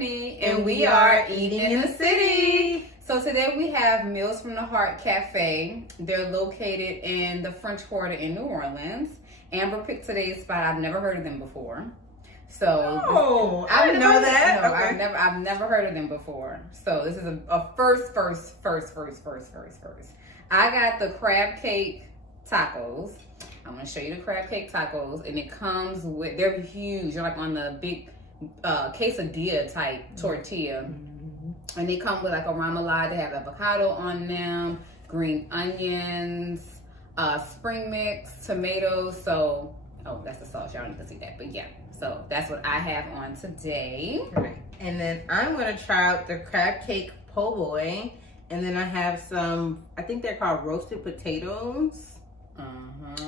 Tiffany, and we are Eating in the City. So today we have Meals from the Heart Cafe. They're located in the French Quarter in New Orleans. Amber picked today's spot. I've never heard of them before. So I didn't know that. No, okay. I've never heard of them before. So this is a first. I got the crab cake tacos. I'm gonna show you the crab cake tacos, and it comes with, they're huge. They're like on the big quesadilla type tortilla, and they come with like a remoulade. They have avocado on them, green onions, spring mix, tomatoes. So, oh, that's the sauce. Y'all don't need to see that, but yeah. So that's what I have on today. Right. And then I'm gonna try out the crab cake po' boy, and then I have some. I think they're called roasted potatoes.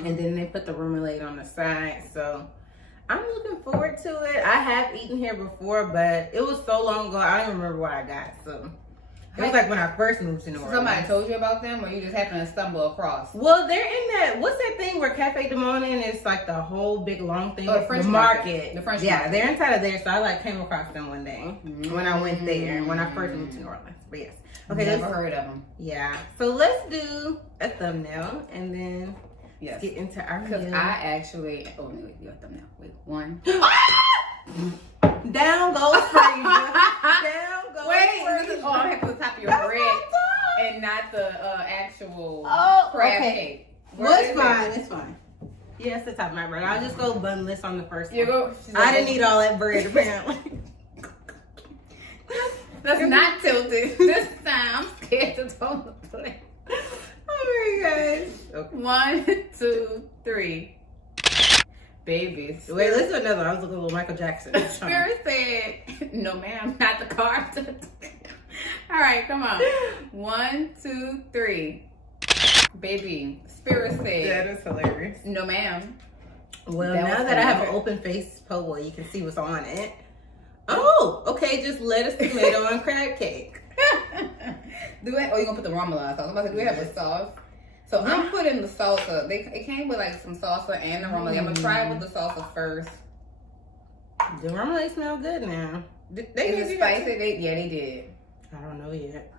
And then they put the remoulade on the side. So I'm looking forward to it. I have eaten here before, but it was so long ago, I don't even remember what I got. So it was like when I first moved to New Orleans. Somebody told you about them, or you just happened to stumble across? Well, they're in that, what's that thing where Cafe du Monde, and it's like the whole big long thing? Oh, the French market. The French market. market. They're inside of there. So I like came across them one day when I went there, when I first moved to New Orleans. But yes. Okay, never heard of them. Yeah. So let's do a thumbnail, and then yes, get into our meal. Because I actually, oh, wait, you got thumbnail. Wait, one. Down goes Fraser. Down goes Fraser. Oh, I'm having the top of your bread and not the actual crab cake. Well, it's fine. It's fine. Yeah, it's the top of my bread. I'll just go bunless on the first one. Go, I didn't eat all that bread, apparently. That's not tilted. This time, I'm scared to throw the plate. Oh my gosh. Okay. 1, 2, 3. Baby. Wait, let's do another. I was looking a little Michael Jackson. Spirit said, no ma'am, not the car. All right, come on. 1, 2, 3. Baby. Spirit said. That is hilarious. No ma'am. Well, now that I have an open face po' boy, you can see what's on it. Oh, okay, just lettuce, tomato, and crab cake. You gonna put the remoulade sauce? I'm about to say, do we have the sauce? So I'm putting the salsa. It came with like some salsa and the remoulade. I'm gonna try it with the salsa first. The remoulade smell good now. Is it spicy? They did. I don't know yet.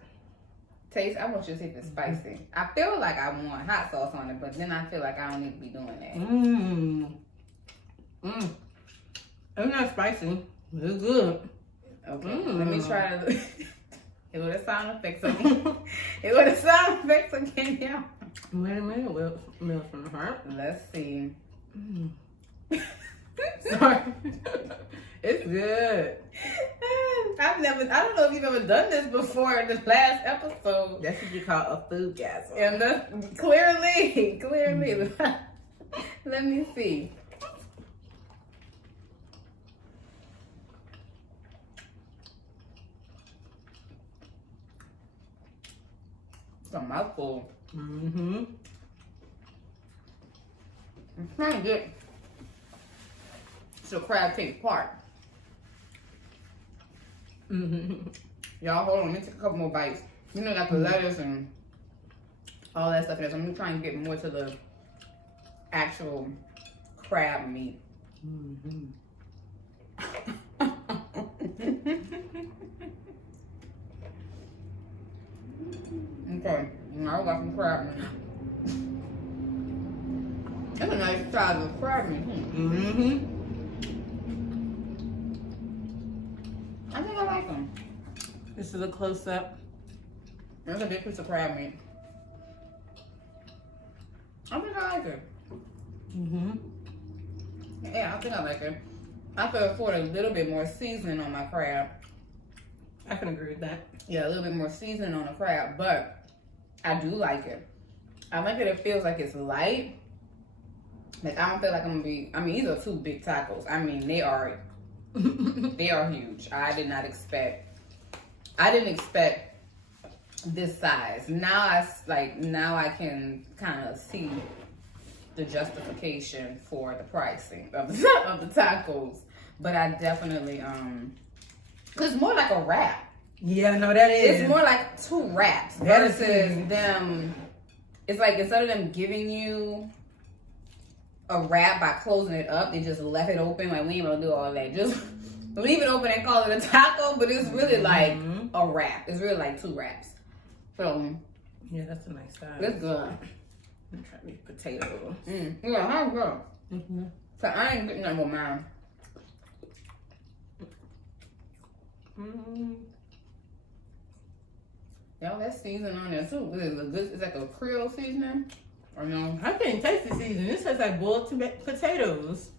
Taste. I want you to see if it's spicy. I feel like I want hot sauce on it, but then I feel like I don't need to be doing that. It's not spicy. It's good. Okay, let me try to. It would have sound effects again. It would have sound effects again, yeah. Wait a minute, Meals from the Heart. Let's see. Sorry. It's good. I don't know if you've ever done this before in the last episode. That's what you call a food gasm. And clearly. Let me see. It's a mouthful. I'm trying to get to the crab cake part. Y'all hold on, let me take a couple more bites. You know, like the lettuce and all that stuff. So I'm trying to get more to the actual crab meat. Okay, now I got some crab meat. That's a nice size of crab meat. I think I like them. This is a close-up. There's a big piece of crab meat. I think I like it. Yeah, I think I like it. I could afford a little bit more seasoning on my crab. I can agree with that. Yeah, a little bit more seasoning on the crab, but I do like it. I like it. It feels like it's light. Like I don't feel like I'm gonna be. I mean, these are 2 big tacos. I mean, they are huge. I didn't expect this size. Now I can kind of see the justification for the pricing of the tacos. But I definitely cause it's more like a wrap. Yeah, no, that is. It's more like 2 wraps versus them. It's like instead of them giving you a wrap by closing it up, they just left it open. Like we ain't gonna do all that. Just leave it open and call it a taco, but it's really like a wrap. It's really like 2 wraps. So yeah, that's a nice size. it's good. I'm gonna try these potatoes. Yeah, how good. So I ain't getting nothing with mine. Y'all, that seasoning on there too. It's like a Creole seasoning, or no? I can't taste the seasoning. This tastes like boiled potatoes.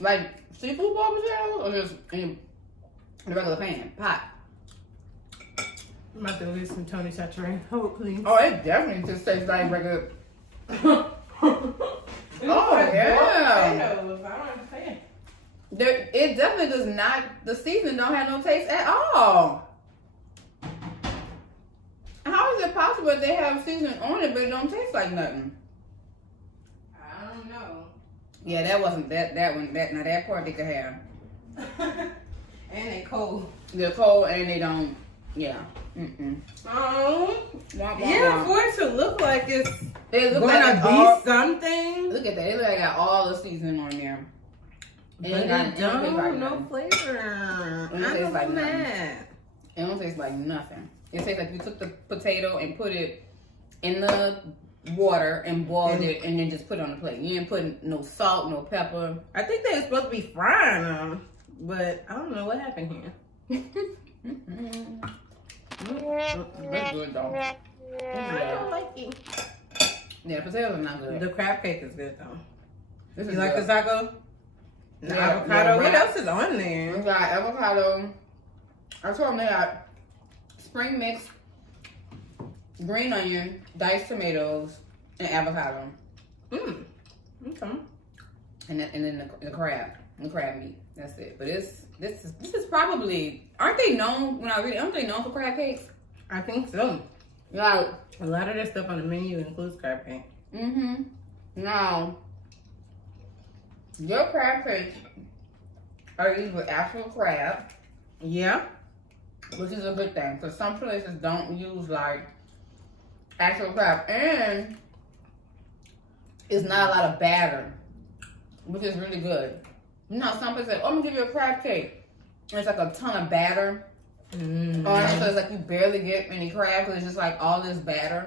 Like seafood boiled potatoes, or just in the regular pot? I'm about to leave some Tony Chachere's. Hold please. Oh, it definitely just tastes like regular. Oh yeah. Potatoes. I don't understand. It definitely does not. The seasoning don't have no taste at all. How is it possible that they have seasoning on it, but it don't taste like nothing? I don't know. Yeah, that wasn't that one. Now that part they could have. And they cold. They're cold and they don't. Yeah. Oh. Womp, womp, Yeah, womp. for it to look like it's It look gonna like be something. Look at that. It look like it got all the seasoning on there. But It it don't taste like no nothing. flavor. It don't taste like nothing. That. It don't taste like nothing. It tastes like you took the potato and put it in the water and boiled it and then just put it on the plate. You didn't put no salt, no pepper. I think they were supposed to be frying them, but I don't know what happened here. That's good though. I don't like it. Yeah, potatoes are not good. The crab cake is good though. This is You like the good. taco? The Yeah, avocado. yeah, What right. else is on there? We got avocado. I told them they got spring mix, green onion, diced tomatoes, and avocado. Okay. And then the crab meat. That's it. But this is probably, aren't they known, when I read it, aren't they known for crab cakes? I think so. Like, A lot of their stuff on the menu includes crab cake. Now, your crab cakes are used with actual crab, Yeah. which is a good thing, because some places don't use like actual crab, and it's not a lot of batter, which is really good. You know, some places say, "Oh, I'm gonna give you a crab cake," and it's like a ton of batter. So it's like you barely get any crab because it's just like all this batter.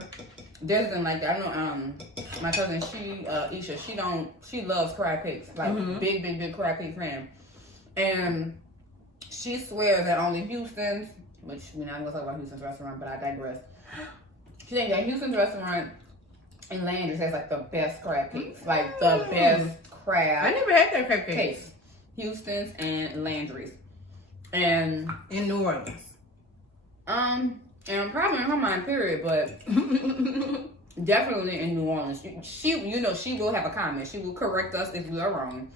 There's nothing like that. I know my cousin, Isha, she loves crab cakes, like big crab cake fan. And she swears that only Houston's, which we're not gonna talk about Houston's restaurant, but I digress. She thinks that Houston's restaurant in Landry's has like the best crab cakes, like the best crab. I never had that crab cake. Cakes. Houston's and Landry's. And In New Orleans. and probably in her mind, period, but definitely in New Orleans. She will have a comment. She will correct us if we are wrong.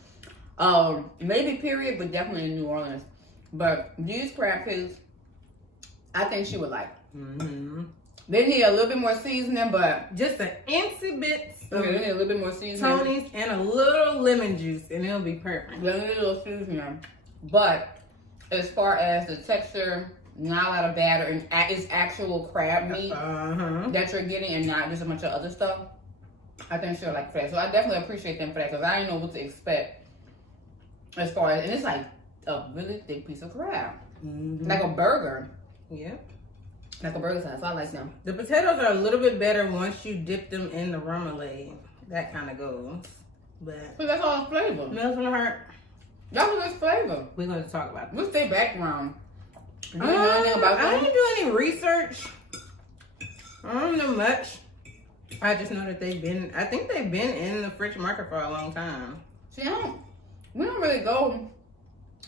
Maybe period, but definitely in New Orleans. But these crab cakes, I think she would like. They need a little bit more seasoning, but Just an incy bit they of need a little bit more seasoning. Tony's and a little lemon juice, and it'll be perfect. They need a little seasoning. But as far as the texture, not a lot of batter, and it's actual crab meat that you're getting and not just a bunch of other stuff. I think she'll like that. So I definitely appreciate them for that because I didn't know what to expect as far as, and it's like a really thick piece of crab. Like a burger. Yeah. Like a burger size. So I like them. The potatoes are a little bit better once you dip them in the remoulade. That kind of goes. But But that's all it's flavor. Mel's gonna hurt. That's what it's flavor. We're gonna talk about that. What's their background? Do you know anything about I them? didn't do any research. I don't know much. I just know that I think they've been in the French market for a long time. See, we don't really go,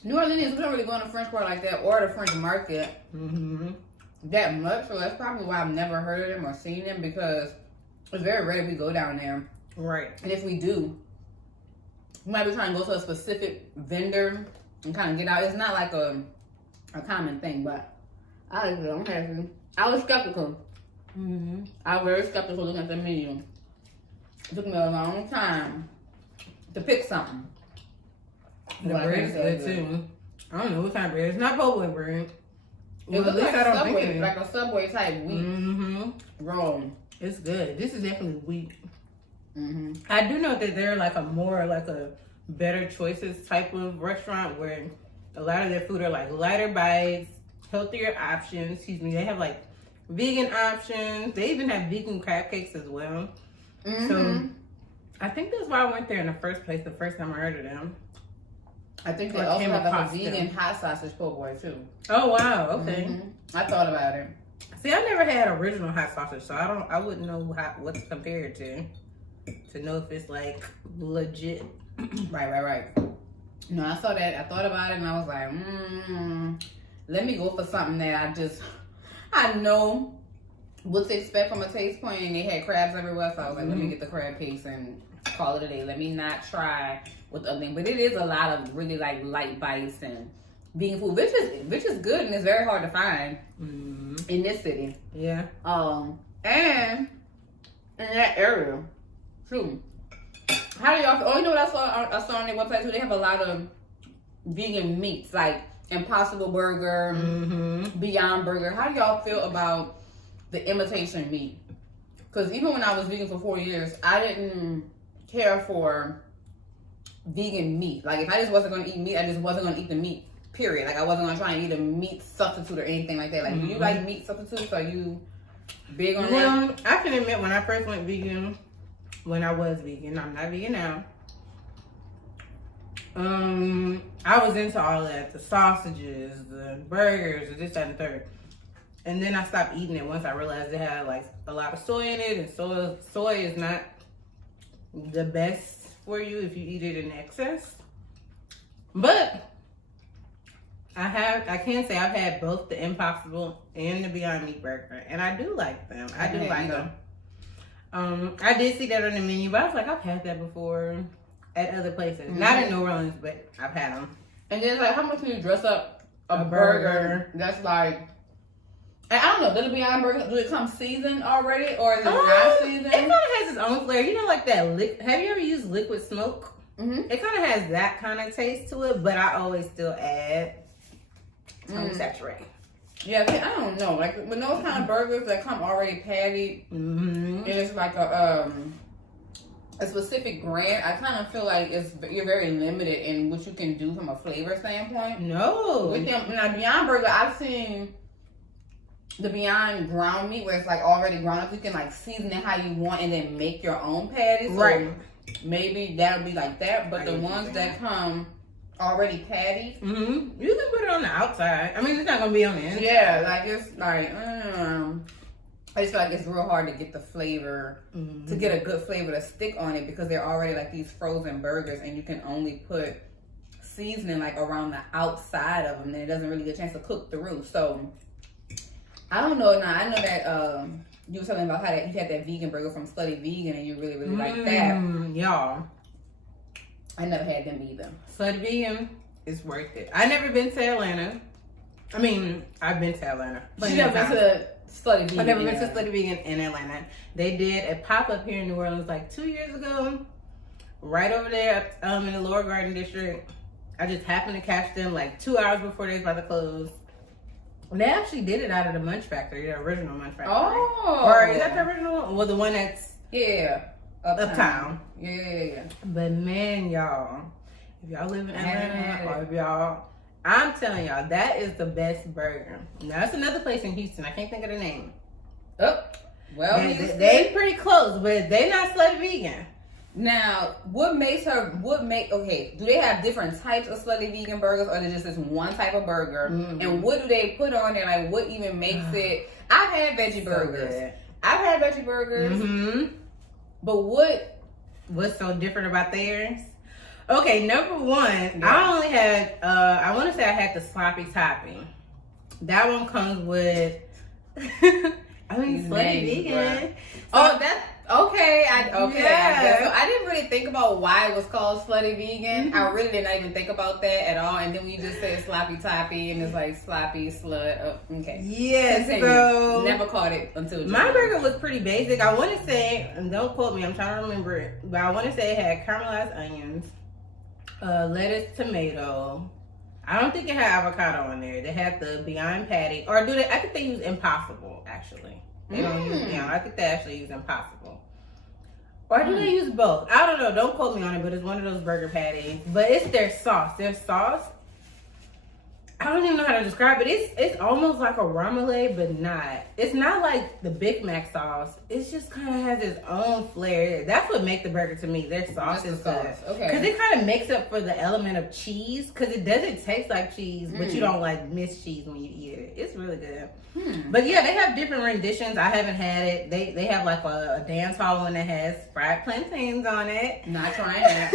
New Orleans, we don't really go in the French part like that or the French market that much. So that's probably why I've never heard of them or seen them because it's very rare we go down there. Right. And if we do, we might be trying to go to a specific vendor and kind of get out. It's not like a common thing, but I'm happy. I was skeptical. I was very skeptical looking at the menu. It took me a long time to pick something. The Well, I bread's think good so, too. I don't know what kind of bread. It's not po' boy bread. It Well, looks like I don't Subway, think it is. like a Subway type wheat roll. It's good. This is definitely wheat. I do know that they're like a better choices type of restaurant where A lot of their food are like lighter bites, healthier options. Excuse me. They have like vegan options. They even have vegan crab cakes as well. So I think that's why I went there in the first place. The first time I heard of them. I think they also have like a vegan hot sausage po' boy too. Oh wow! Okay. I thought about it. See, I never had original hot sausage, so I wouldn't know what's compared to know if it's like legit. Right. No, I saw that. I thought about it, and I was like, let me go for something that I know what to expect from a taste point. And they had crabs everywhere, so I was like, let me get the crab cakes and call it a day. Let me not try with the other thing. But it is a lot of really like light bites and vegan food, which is good, and it's very hard to find in this city. Yeah. And in that area, too. How do y'all? Oh, you know what I saw on their website too? They have a lot of vegan meats, like Impossible Burger, Beyond Burger. How do y'all feel about the imitation meat? Because even when I was vegan for 4 years, I didn't care for vegan meat. Like if I just wasn't going to eat meat, I just wasn't going to eat the meat. Period. Like I wasn't going to try and eat a meat substitute or anything like that. Like, do you like meat substitutes? Are you big on that? I can admit when I first went vegan. When I was vegan, I'm not vegan now. I was into all that, the sausages, the burgers, this, that, and the third. And then I stopped eating it once I realized it had like a lot of soy in it, and soy is not the best for you if you eat it in excess. But I can say I've had both the Impossible and the Beyond Meat Burger, and I do like them. I do like them. I did see that on the menu, but I was like, I've had that before at other places. Not in New Orleans, but I've had them. And then, like, how much can you dress up a burger that's like, and I don't know, does the Beyond Burger, do it come seasoned already, or is it not seasoned? It kind of has its own flair. You know, like that, have you ever used liquid smoke? It kind of has that kind of taste to it, but I always still add saturate. Yeah, I don't know. Like with those kind of burgers that come already patted, and it's like a specific brand, I kind of feel like you're very limited in what you can do from a flavor standpoint. No. With them, now Beyond Burger, I've seen the Beyond ground meat where it's like already ground up. You can like season it how you want and then make your own patties. Right. So maybe that'll be like that. But the ones that come already patty, you can put it on the outside. I mean, it's not gonna be on the inside. Yeah, like it's like I just feel like it's real hard to get the flavor, to get a good flavor to stick on it, because they're already like these frozen burgers, and you can only put seasoning like around the outside of them, and it doesn't really get a chance to cook through. So I don't know. Now I know that you were talking about how that you had that vegan burger from Slutty Vegan, and you really like that. Y'all, I never had them either. Slutty Vegan is worth it. I never been to Atlanta. I mean, I've been to Atlanta. But you never been to Slutty Vegan? I've never been to Slutty Vegan in Atlanta. They did a pop-up here in New Orleans like 2 years ago. Right over there in the Lower Garden District. I just happened to catch them like 2 hours before they was about to close. They actually did it out of the Munch Factory, the original Munch Factory. Oh. Or is that the original one? Well, the one that's... Yeah. Uptown. Yeah. But man, y'all, if y'all live in Atlanta, or if y'all, I'm telling y'all, that is the best burger. Now, that's another place in Houston. I can't think of the name. Oh, well, they pretty close, but they not Slutty Vegan. Now, okay, do they have different types of Slutty Vegan burgers, or is it just this one type of burger? And what do they put on there? Like, what even makes it? I've had veggie burgers. Good. I've had veggie burgers. But what's so different about theirs? Okay, number one, I only had, I want to say I had the sloppy topping. That one comes with, Slutty Vegan. Oh, that's okay. Yeah. So I didn't really think about why it was called Slutty Vegan. I really did not even think about that at all. And then we just said sloppy toppy, and it's like sloppy slut. Okay. Yes. So never caught it until my burger was pretty basic. I want to say, and don't quote me, I'm trying to remember it, but I want to say it had caramelized onions, lettuce, tomato. I don't think it had avocado on there. They had the Beyond patty, or do they? I think they use Impossible actually. They don't use Beyond. I think they actually use Impossible. Or do they use both? I don't know. Don't quote me on it, but it's one of those burger patties. But it's their sauce. Their sauce I don't even know how to describe it. It's almost like a remoulade, but not. It's not like the Big Mac sauce. It just kind of has its own flair. That's what makes the burger to me. Their sauce is good. Okay. Because it kind of makes up for the element of cheese. Because it doesn't taste like cheese, but you don't like miss cheese when you eat it. It's really good. But yeah, they have different renditions. I haven't had it. They have like a dance hall one that has fried plantains on it. Not trying that.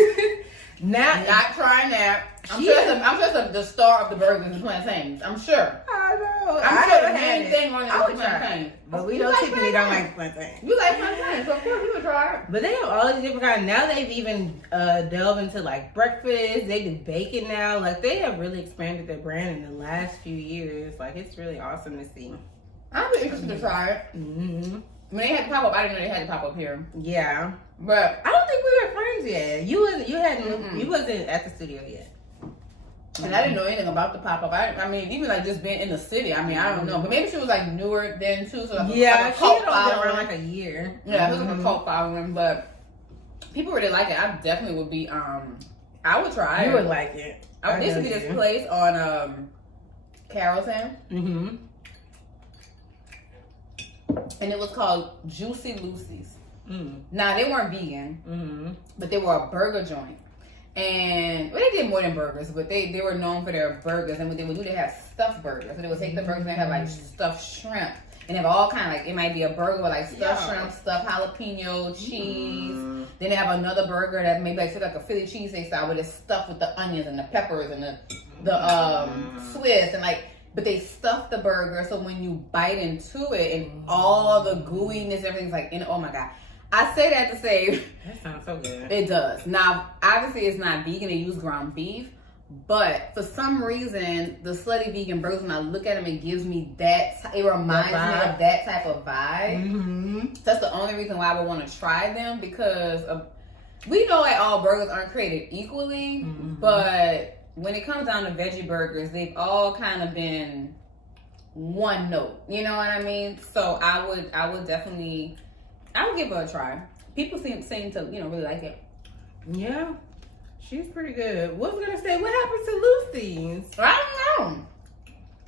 Not trying that. I'm sure the star of the burgers is plantains. I'm sure. I know. I'm sure the main thing on it is plantains. But we don't typically don't like plantains. You like plantains, so of course you would try it. But they have all these different kinds. Now they've even delved into like breakfast. They do bacon now. Like they have really expanded their brand in the last few years. Like it's really awesome to see. I'm interested to try it. When they had the pop up, I didn't know they had the pop up here. Yeah. But I don't think we were friends yet. You wasn't at the studio yet. And I didn't know anything about the pop up. I mean, even like just being in the city. I mean, I don't know, but maybe she was like newer then too. So like, yeah, like a cult she had been following. around like a year. Yeah, it was like a cult following, but people really like it. I definitely would be. I would try. You would like it. There used to be this place on Carrollton. And it was called Juicy Lucy's. Now they weren't vegan, but they were a burger joint. And they did more than burgers, but they were known for their burgers. And what they would do, they have stuffed burgers. So they would take the burgers and have like stuffed shrimp, and have all kind of like, it might be a burger with like stuffed shrimp, stuffed jalapeno, cheese. Then they have another burger that maybe like a Philly cheesesteak style, but it's stuffed with the onions and the peppers and the Swiss and like. But they stuff the burger so when you bite into it and all the gooiness, everything's like in. Oh my god. I say that to say that sounds so good. It does. Now, obviously, it's not vegan. They use ground beef, but for some reason, the Slutty Vegan burgers, when I look at them, it gives me that. It reminds me of that type of vibe. That's the only reason why I would want to try them, because we know that all burgers aren't created equally, but when it comes down to veggie burgers, they've all kind of been one note. You know what I mean? So I would definitely. I would give her a try. People seem to, really like it. Yeah. She's pretty good. What was I gonna say? What happened to Lucy's? I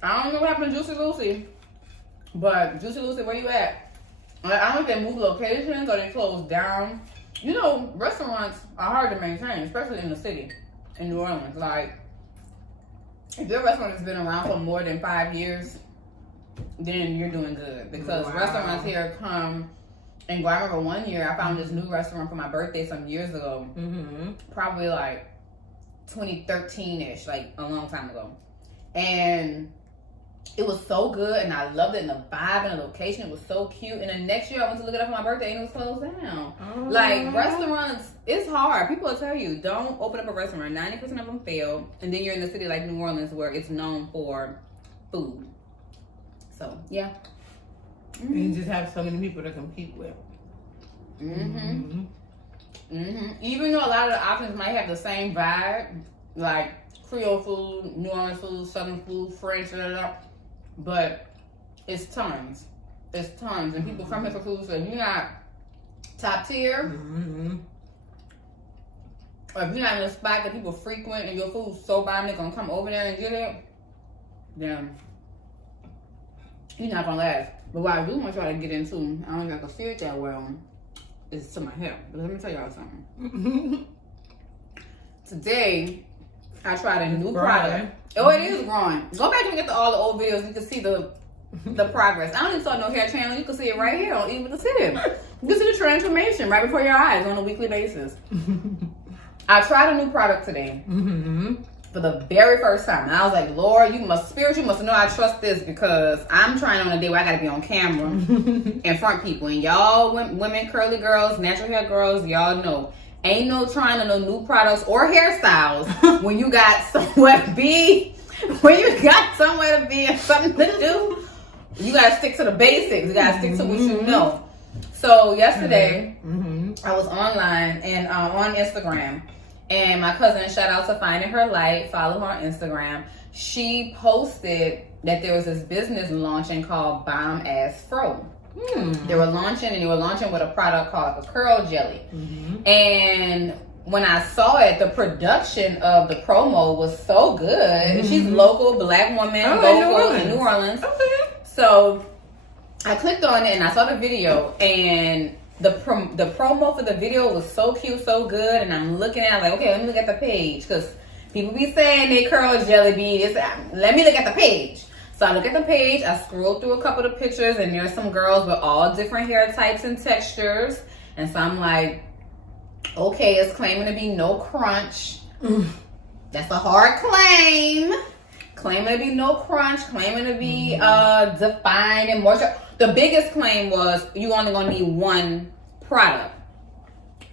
don't know what happened to Juicy Lucy. But Juicy Lucy, where you at? I don't know if they moved locations or they closed down. Restaurants are hard to maintain, especially in the city, in New Orleans. Like, if your restaurant has been around for more than 5 years, then you're doing good. Because restaurants here come and go. I remember one year I found this new restaurant for my birthday some years ago. Probably like 2013-ish, like a long time ago. And it was so good and I loved it, and the vibe and the location, it was so cute. And the next year I went to look it up for my birthday and it was closed down. Like, restaurants, it's hard. People will tell you, don't open up a restaurant. 90% of them fail. And then you're in a city like New Orleans where it's known for food. So, yeah. And you just have so many people to compete with. Even though a lot of the options might have the same vibe, like Creole food, New Orleans food, Southern food, French, but it's tons. It's tons. And people come here for food, so if you're not top tier, or if you're not in a spot that people frequent and your food's so bomb, they're going to come over there and get it, then you're not going to last. But what I do want y'all to get into, I don't think I can see it that well, is to my hair. But let me tell y'all something. Today, I tried a new product. Oh, it is growing. Go back and get all the old videos. You can see the progress. I don't even saw no hair channel. You can see it right here on Even the City. You can see the transformation right before your eyes on a weekly basis. I tried a new product today. For the very first time. And I was like, Lord, you must know I trust this, because I'm trying on a day where I gotta be on camera in front of people. And y'all women, curly girls, natural hair girls, y'all know, ain't no trying on no new products or hairstyles when you got somewhere to be, and something to do. You gotta stick to the basics. You gotta stick to what you know. So yesterday, I was online and on Instagram. And my cousin, shout out to Finding Her Light, follow her on Instagram. She posted that there was this business launching called Bomb Ass Fro. They were launching with a product called a curl jelly. And when I saw it, the production of the promo was so good. She's local, black woman, local in New Orleans. Okay. So I clicked on it and I saw the video, and the promo for the video was so cute, so good. And I'm looking at it like, okay, let me look at the page, because people be saying they curl jelly bean. Let me look at the page. So I look at the page, I scroll through a couple of pictures, and there's some girls with all different hair types and textures. And so I'm like, okay, it's claiming to be no crunch. That's a hard claim. Claiming to be no crunch, claiming to be defined and moisture. The biggest claim was you only gonna need one product.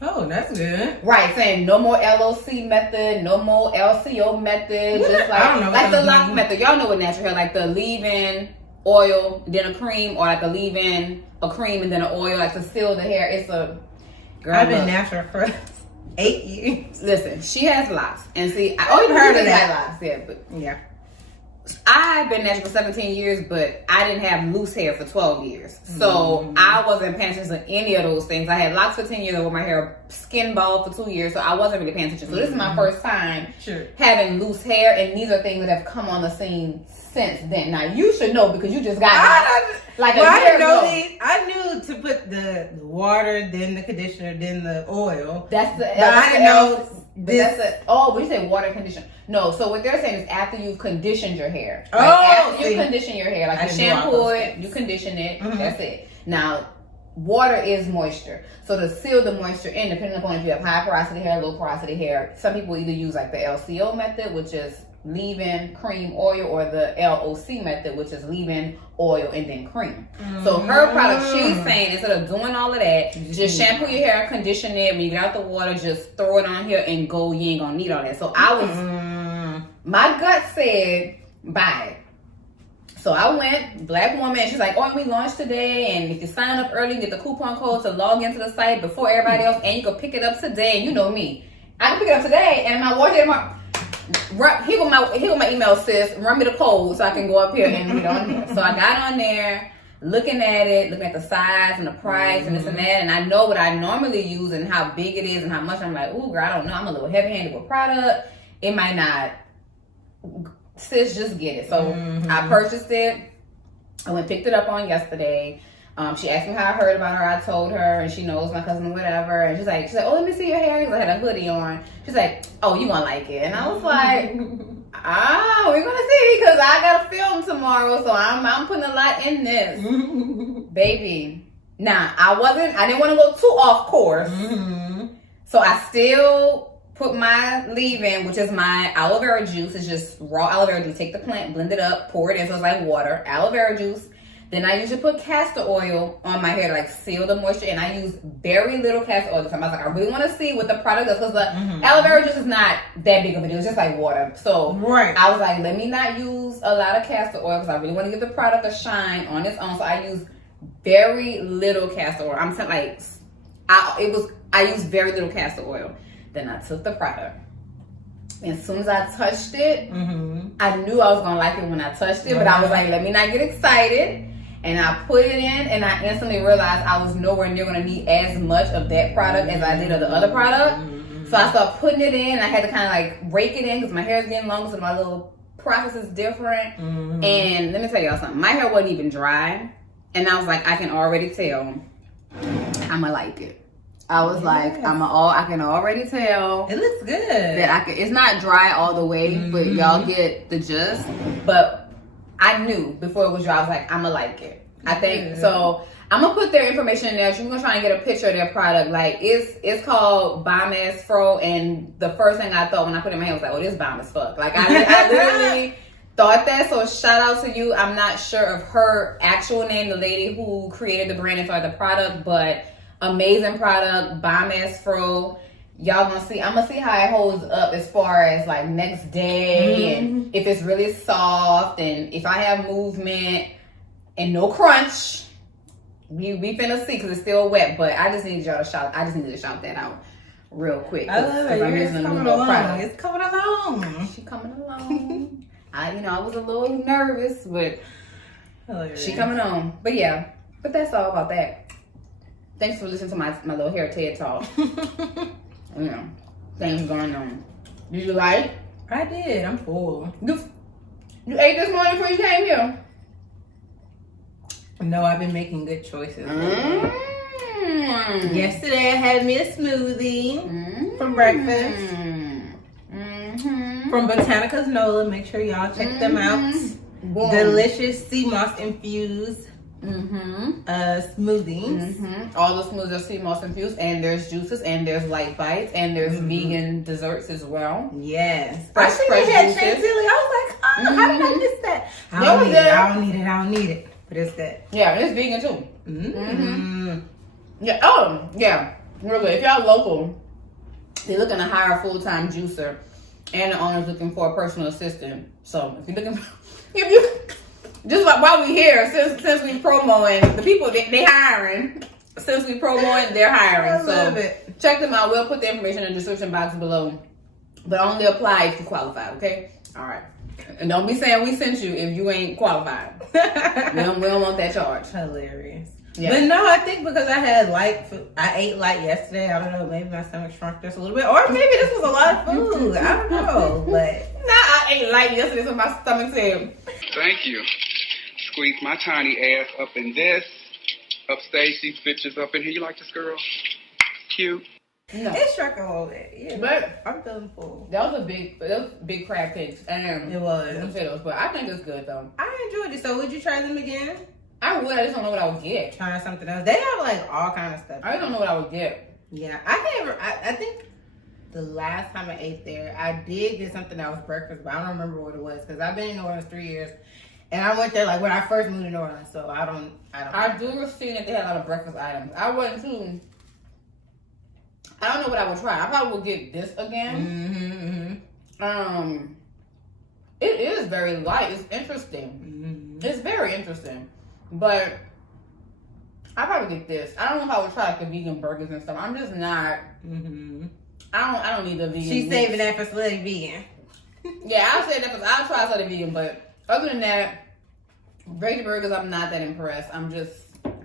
Oh, that's good. Right, saying no more LOC method, no more LCO method. Just like the lock method. Y'all know what natural hair, like the leave-in oil, then a cream, or like a leave-in, a cream, and then an oil, like to seal the hair. It's a girl. I've been natural for 8 years. Listen, she has locks, and see, I always heard of that. Locks, yeah, but yeah. I've been natural for 17 years, but I didn't have loose hair for 12 years. So I wasn't paying attention to any of those things. I had locks for 10 years with my hair skin bald for 2 years, so I wasn't really paying attention. So this is my first time having loose hair, and these are things that have come on the scene since then. Now, you should know because you just got like a year ago. I knew to put the water, then the conditioner, then the oil. That's the I didn't know. But when you say water conditioner. No, so what they're saying is after you've conditioned your hair. Like after you condition your hair, like you shampoo it, you condition it, that's it. Now, water is moisture. So to seal the moisture in, depending upon if you have high porosity hair, low porosity hair, some people either use like the LCO method, which is leave-in cream oil, or the LOC method, which is leave-in oil and then cream. So her product, she's saying instead of doing all of that, just shampoo your hair, condition it. When you get out the water, just throw it on here and go. You ain't gonna need all that. So I was, my gut said buy it. So I went, black woman, she's like, oh, we launched today, and if you sign up early, get the coupon code to log into the site before everybody else, and you can pick it up today. And you know me, I can pick it up today, and my wash tomorrow. Here go my email, sis. Run me the code so I can go up here and read on here. So I got on there, looking at the size and the price and this and that. And I know what I normally use and how big it is and how much. I'm like, ooh, girl, I don't know. I'm a little heavy-handed with product. It might not. Sis, just get it. So I purchased it. I went and picked it up on yesterday. She asked me how I heard about her. I told her, and she knows my cousin or whatever. And she's like, oh, let me see your hair. Because I had a hoodie on. She's like, oh, you won't like it. And I was like, we're gonna see, because I gotta film tomorrow, so I'm putting a lot in this, baby. Now I didn't want to go too off course, so I still put my leave-in, which is my aloe vera juice. It's just raw aloe vera juice. Take the plant, blend it up, pour it in, so it's like water. Aloe vera juice. Then I usually put castor oil on my hair to like seal the moisture, and I use very little castor oil this time. I was like, I really want to see what the product does, because the aloe vera juice is not that big of a deal. It's just like water. So I was like, let me not use a lot of castor oil, because I really want to give the product a shine on its own. So I use very little castor oil. I'm telling like, I used very little castor oil. Then I took the product. And as soon as I touched it, I knew I was gonna like it when I touched it, but I was like, let me not get excited. And I put it in, and I instantly realized I was nowhere near going to need as much of that product as I did of the other product. So I started putting it in. I had to kind of like rake it in because my hair is getting longer, so my little process is different. And let me tell y'all something. My hair wasn't even dry, and I was like, I can already tell I'ma like it. I was like, I can already tell. It looks good. That it's not dry all the way, but y'all get the gist. But I knew before it was dry, I was like, I'ma like it. I think so. I'm gonna put their information in there. We're gonna try and get a picture of their product. Like it's called Bomb Ass Fro, and the first thing I thought when I put it in my hand was like, oh, this bomb as fuck. Like I literally thought that. So shout out to you. I'm not sure of her actual name, the lady who created the brand and started the product, but amazing product, Bomb Ass Fro. Y'all gonna see. I'm gonna see how it holds up as far as like next day, and if it's really soft, and if I have movement and no crunch. We finna see, because it's still wet. But I just need y'all to shout. I just need to shout that out real quick. I love it. It's coming along. It's coming along. She coming along. I was a little nervous, but she coming on. But yeah, but that's all about that. Thanks for listening to my little hair TED talk. things going on. Did you like? I did. I'm full. You ate this morning before you came here? No, I've been making good choices. Yesterday I had me a smoothie for breakfast from Botanica's Nola. Make sure y'all check them out. Delicious sea moss infused smoothie. All the smoothies are sea moss infused, and there's juices, and there's light bites, and there's vegan desserts as well. Yes, Fresh they had juices. chantilly. I was like, oh, how did I miss that? I don't need it. But it's that. Yeah, it's vegan too. Yeah. Oh, yeah. Really, if y'all local, they're looking to hire a full-time juicer, and the owner's looking for a personal assistant. So if you're looking, just like while we here, since we promoing the people they hiring, since we promoting, they're hiring. I love it. Check them out. We'll put the information in the description box below, but only apply if you qualify. Okay. All right. And don't be saying we sent you if you ain't qualified. we don't want that charge. Hilarious. Yeah. But no, I think because I had light food, I ate light yesterday. I don't know, maybe my stomach shrunk just a little bit, or maybe this was a lot of food. I don't know, but I ate light yesterday, so my stomach said. Thank you. Squeeze my tiny ass up in this. Upstage these bitches up in here. You like this girl? Cute. No. It shrunk a little bit. Yeah, But I'm feeling full. That was big crab cakes and It was. potatoes, but I think it's good though. I enjoyed it. So would you try them again? I would. I just don't know what I would get. Trying something else. They have like all kind of stuff. I don't know what I would get. Yeah, I think the last time I ate there, I did get something that was breakfast, but I don't remember what it was because I've been in New Orleans 3 years, and I went there like when I first moved to New Orleans, so I don't. I do see that they had a lot of breakfast items. I wasn't too. I don't know what I would try. I probably would get this again. It is very light. It's interesting. It's very interesting, but I probably get this. I don't know if I would try like the vegan burgers and stuff. I'm just not. I don't need the vegan. She's saving that for Slutty Vegan. Yeah, I'll say that because I'll try Slutty Vegan, but other than that, veggie burgers, I'm not that impressed. I'm just,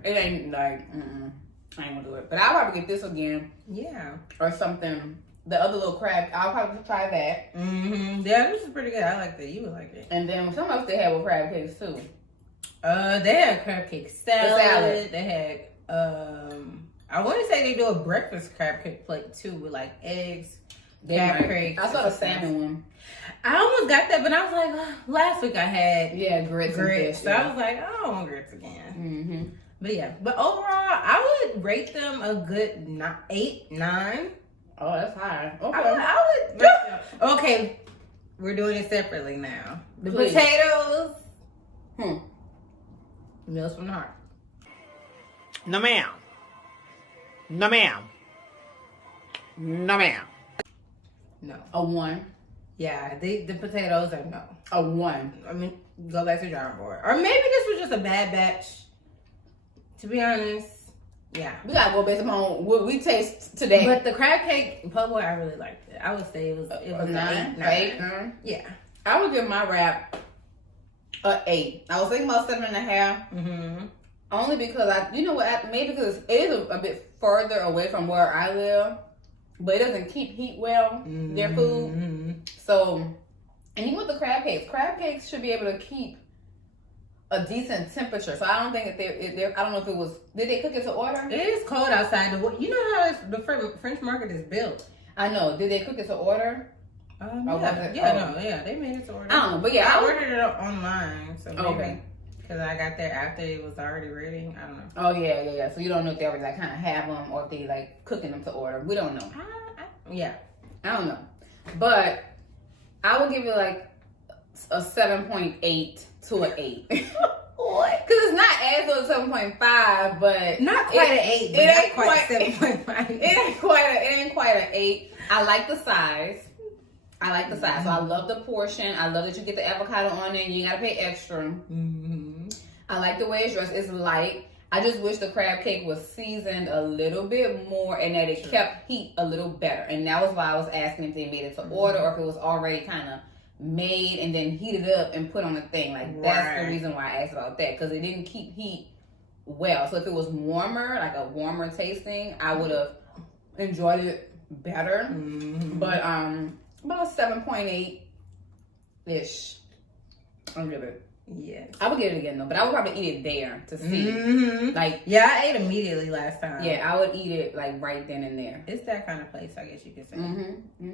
it ain't like, I ain't gonna do it. But I'll probably get this again. Yeah. Or something. The other little crab, I'll probably try that. Yeah, this is pretty good. I like that. You would like it. And then some else they had with crab cakes too. They had crab cake salad. They had, I want to say they do a breakfast crab cake plate too with like eggs, crab cakes. I saw the salmon one. I almost got that, but I was like, last week I had grits. So I was like, I don't want grits again. But yeah, but overall, I would rate them a good 8, 9. Oh, that's high. Okay. I would rate them. Okay, we're doing it separately now. The potatoes. Meals from the heart. No ma'am. No ma'am. No ma'am. No. A 1. Yeah, the potatoes are no. A 1. I mean, go back to drawing board. Or maybe this was just a bad batch. To be honest, yeah. We gotta go based on what we taste today. But the crab cake po' boy, I really liked it. I would say it was a 9. 8. Yeah. I would give my wrap a 8. I was thinking about 7.5. Only because maybe because it is a bit further away from where I live, but it doesn't keep heat well, their food. So, and even with the crab cakes should be able to keep a decent temperature. So I don't think that they're I don't know if it was, did they cook it to order? It is cold outside. You know how the French market is built. I know. Did they cook it to order? Yeah, they made it to order. I don't know, but yeah, I ordered it online, so maybe. Okay. Because I got there after it was already ready. I don't know. Oh, yeah. So you don't know if they already like kind of have them or if they like cooking them to order. We don't know. I don't know. But I would give it like a 7.8 to an 8. What? Because it's not as low as 7.5, but not quite an 8. But it ain't quite 7.5. It ain't quite an 8. I like the size. So I love the portion. I love that you get the avocado on it. You ain't gotta pay extra. I like the way it's dressed. It's light. I just wish the crab cake was seasoned a little bit more and that it kept heat a little better. And that was why I was asking if they made it to order or if it was already kind of made and then heated up and put on the thing. Like that's the reason why I asked about that, because it didn't keep heat well. So if it was warmer, like a warmer tasting, I would have enjoyed it better, but about 7.8 ish. I'll give it. Yes. I would get it again though, but I would probably eat it there to see. Like, yeah, I ate immediately last time. Yeah, I would eat it like right then and there. It's that kind of place, I guess you could say. But you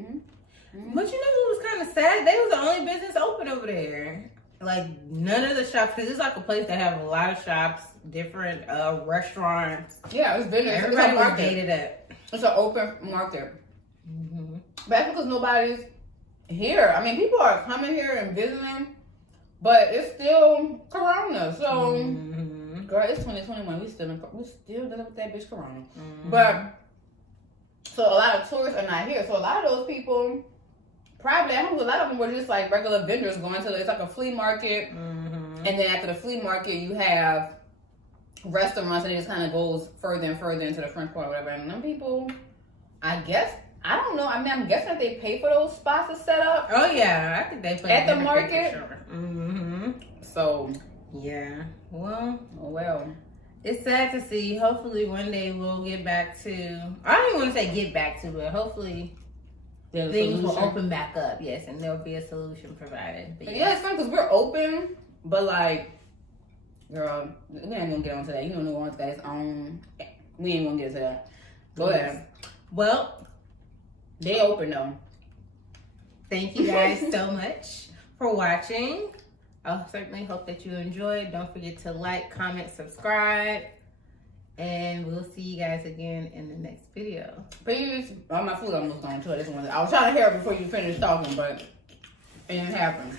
know what was kind of sad? They was the only business open over there. Like none of the shops, because it's like a place that have a lot of shops, different restaurants. Yeah, it's business. Everybody was gated up. It's an open market. But that's because nobody's here. I mean, people are coming here and visiting, but it's still Corona. So, girl, it's 2021. We still dealing with that bitch Corona. But so a lot of tourists are not here. So a lot of those people, probably, I think a lot of them were just like regular vendors going to. It's like a flea market, and then after the flea market, you have restaurants, and it just kind of goes further and further into the front part, or whatever. And them people, I guess. I don't know. I mean, I'm guessing that they pay for those spots to set up. Oh yeah, I think they pay at the market. Sure. So yeah, well, well, it's sad to see. Hopefully, one day we'll get back to. I don't even want to say get back to, but hopefully things will open back up. Yes, and there'll be a solution provided. But yeah, it's fun because we're open, but like, girl, we ain't gonna get onto that. You know, New Orleans got its own. We ain't gonna get to that. Go ahead. Well. They open though. Thank you guys so much for watching. I certainly hope that you enjoyed. Don't forget to like, comment, subscribe. And we'll see you guys again in the next video. Peace. Oh, my food almost gone too. I was trying to hear it before you finished talking, but it didn't happen.